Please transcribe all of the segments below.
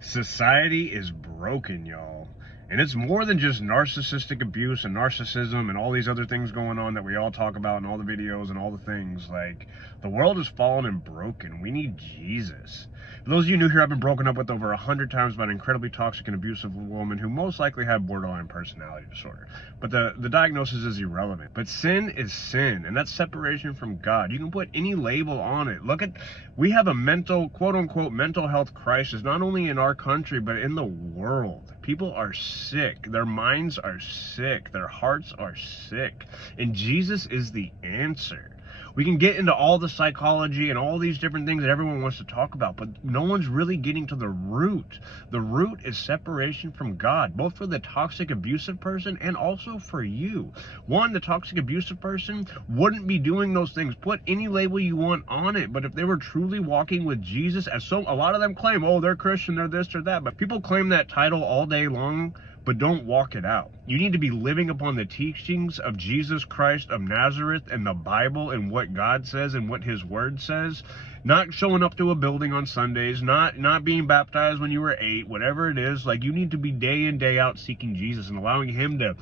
Society is broken, y'all. And it's more than just narcissistic abuse and narcissism and all these other things going on that we all talk about in all the videos and all the things. Like, the world has fallen and broken. We need Jesus. For those of you new here, I've been broken up with over 100 times by an incredibly toxic and abusive woman who most likely had borderline personality disorder. But the diagnosis is irrelevant. But sin is sin, and that's separation from God. You can put any label on it. We have a mental, quote unquote, mental health crisis, not only in our country, but in the world. People are sick. Their minds are sick. Their hearts are sick. And Jesus is the answer. We can get into all the psychology and all these different things that everyone wants to talk about, but no one's really getting to the root. The root is separation from God, both for the toxic abusive person and also for you. One, the toxic abusive person wouldn't be doing those things. Put any label you want on it, but if they were truly walking with Jesus, as a lot of them claim, oh, they're Christian, they're this or that, but people claim that title all day long, but don't walk it out. You need to be living upon the teachings of Jesus Christ of Nazareth and the Bible and what God says and what his word says. Not showing up to a building on Sundays, not being baptized when you were 8, whatever it is. Like, you need to be day in, day out seeking Jesus and allowing him to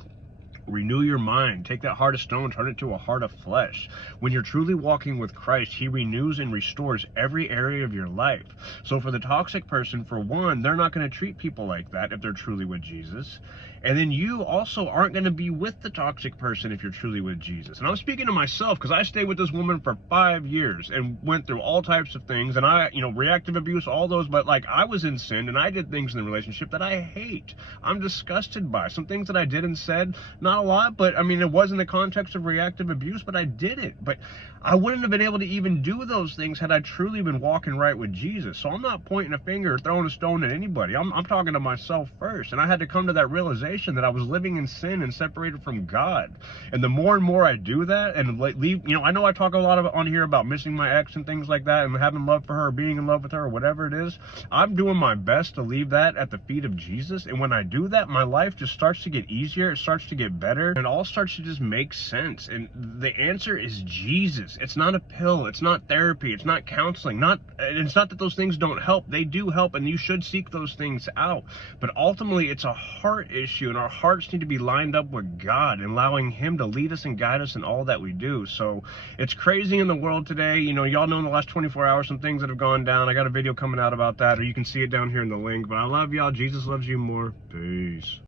renew your mind. Take that heart of stone, turn it to a heart of flesh. When you're truly walking with Christ, he renews and restores every area of your life. So for the toxic person, for one, they're not going to treat people like that if they're truly with Jesus. And then you also aren't going to be with the toxic person if you're truly with Jesus. And I'm speaking to myself because I stayed with this woman for 5 years and went through all types of things. And reactive abuse, all those, but like, I was in sin and I did things in the relationship that I hate. I'm disgusted by some things that I did and said. Not a lot, but I mean, it was in the context of reactive abuse, but I did it. But I wouldn't have been able to even do those things had I truly been walking right with Jesus. So I'm not pointing a finger or throwing a stone at anybody. I'm talking to myself first. And I had to come to that realization that I was living in sin and separated from God. And the more and more I do that and leave, I know I talk a lot on here about missing my ex and things like that and having love for her, or being in love with her, or whatever it is. I'm doing my best to leave that at the feet of Jesus. And when I do that, my life just starts to get easier. It starts to get better. And it all starts to just make sense. And the answer is Jesus. It's not a pill. It's not therapy. It's not counseling. It's not that those things don't help. They do help, and you should seek those things out. But ultimately, it's a heart issue, and our hearts need to be lined up with God and allowing him to lead us and guide us in all that we do. So it's crazy in the world today. Y'all know in the last 24 hours some things that have gone down. I got a video coming out about that, or you can see it down here in the link. But I love y'all. Jesus loves you more. Peace.